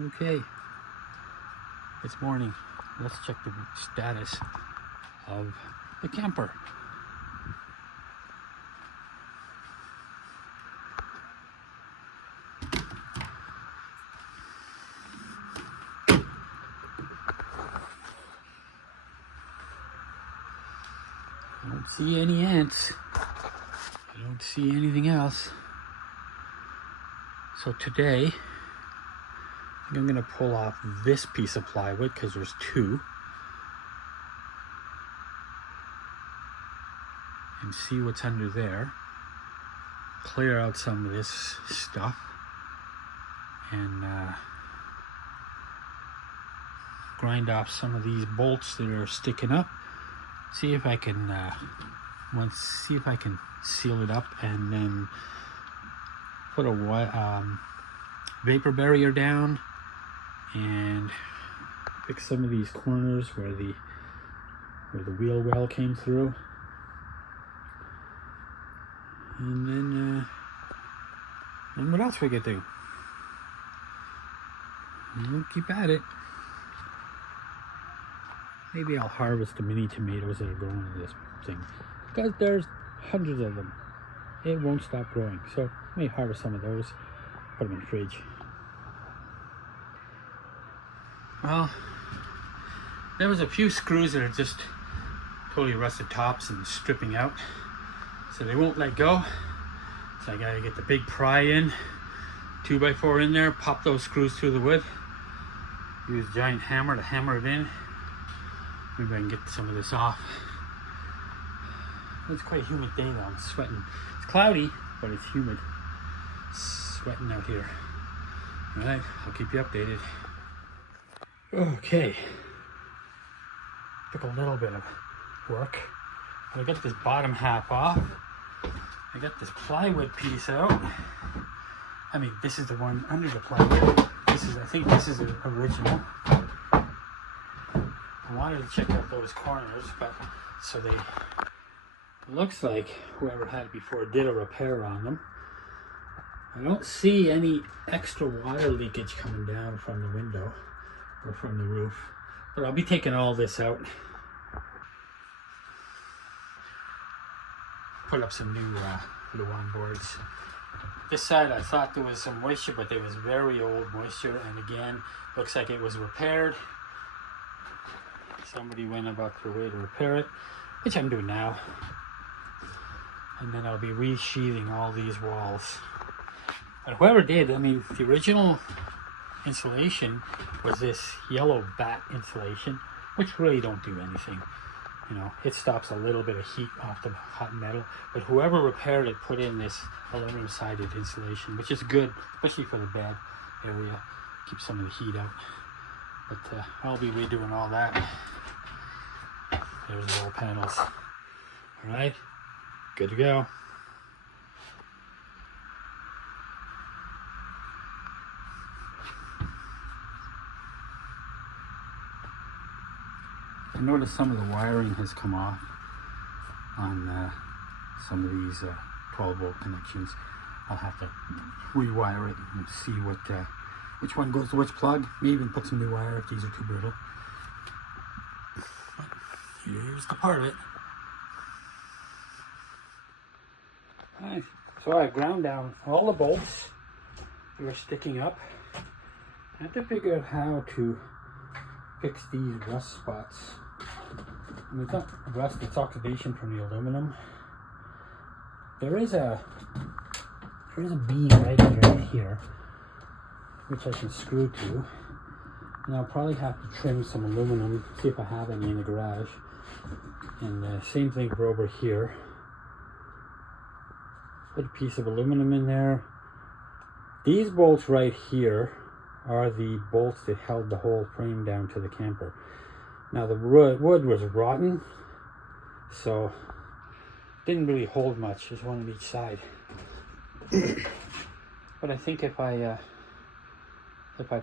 Okay, it's morning. Let's check the status of the camper. I don't see any ants. I don't see anything else. So today, I'm going to pull off this piece of plywood because there's two, and see what's under there. Clear out some of this stuff and grind off some of these bolts that are sticking up. See if I can seal it up, and then put a vapor barrier down and fix some of these corners where the wheel well came through. And then what else we could do? We'll keep at it. Maybe I'll harvest the mini tomatoes that are growing in this thing, because there's hundreds of them. It won't stop growing, so I may harvest some of those, put them in the fridge. Well, there was a few screws that are just totally rusted tops and stripping out, so they won't let go. So I gotta get the big pry in, 2x4 in there, pop those screws through the wood, use a giant hammer to hammer it in. Maybe I can get some of this off. It's quite a humid day though, I'm sweating. It's cloudy, but it's humid. Sweating out here. Alright, I'll keep you updated. Okay. Took a little bit of work. I got this bottom half off. I got this plywood piece out. I mean, this is the one under the plywood. I think this is the original. I wanted to check out those corners, but it looks like whoever had it before did a repair on them. I don't see any extra water leakage coming down from the window or from the roof, but I'll be taking all this out. Put up some new Luan boards. This side I thought there was some moisture, but there was very old moisture, and again, looks like it was repaired. Somebody went about their way to repair it, which I'm doing now. And then I'll be resheathing all these walls. But whoever did, I mean, the original insulation was this yellow batt insulation, which really don't do anything. You know, it stops a little bit of heat off the hot metal. But whoever repaired it put in this aluminum sided insulation, which is good, especially for the bed area. Keeps some of the heat out. But I'll be redoing all that. There's the wall panels. Alright, good to go. I noticed some of the wiring has come off on some of these 12 volt connections. I'll have to rewire it and see which one goes to which plug. Maybe even put some new wire if these are too brittle. But here's the part of it. Alright, so I ground down all the bolts that were sticking up. I have to figure out how to fix these rust spots. I mean, it's not rust, it's oxidation from the aluminum. There is a beam right under here, which I can screw to. And I'll probably have to trim some aluminum, see if I have any in the garage. And same thing for over here. Put a piece of aluminum in there. These bolts right here are the bolts that held the whole frame down to the camper. Now the wood was rotten, so didn't really hold much. There's one on each side. But I think if I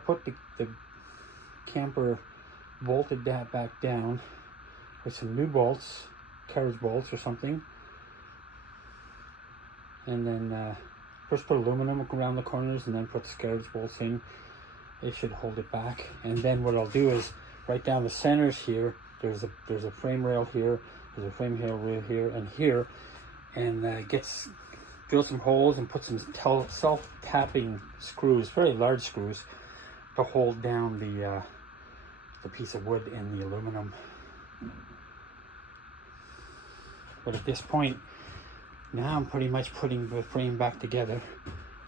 put the camper bolted that back down with some new bolts, carriage bolts or something, and then first put aluminum around the corners and then put the carriage bolts in, it should hold it back. And then what I'll do is right down the centers here, there's a frame rail here, there's a frame rail here, and drill some holes and put some self-tapping screws, very large screws, to hold down the piece of wood and the aluminum. But at this point, now I'm pretty much putting the frame back together.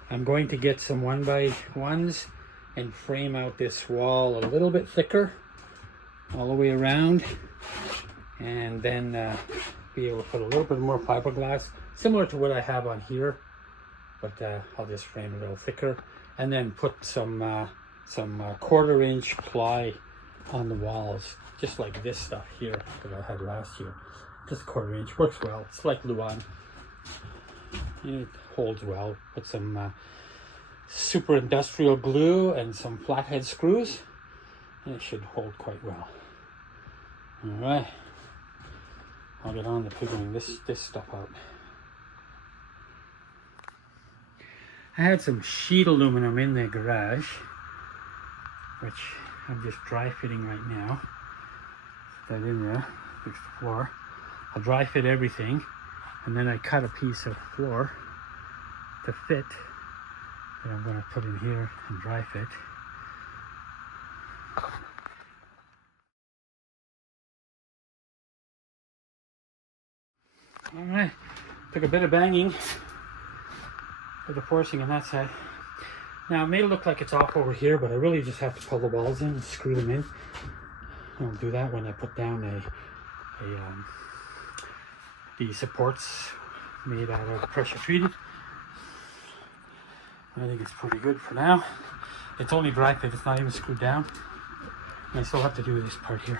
I'm going to get some 1x1s and frame out this wall a little bit thicker all the way around, and then be able to put a little bit more fiberglass, similar to what I have on here, but I'll just frame it a little thicker, and then put some 1/4 inch ply on the walls, just like this stuff here that I had last year. Just 1/4 inch works well. It's like Luan. It holds well. Put some super industrial glue and some flathead screws, and it should hold quite well. All right, I'll get on to figuring this stuff out. I had some sheet aluminum in the garage, which I'm just dry fitting right now. Put that in there, fix the floor. I'll dry fit everything, and then I cut a piece of floor to fit that I'm going to put in here and dry fit. All right, took a bit of banging for the forcing on that side. Now it may look like it's off over here, but I really just have to pull the walls in and screw them in. I'll do that when I put down the supports made out of pressure treated. I think it's pretty good for now. It's only dry fit, it's not even screwed down. And I still have to do this part here.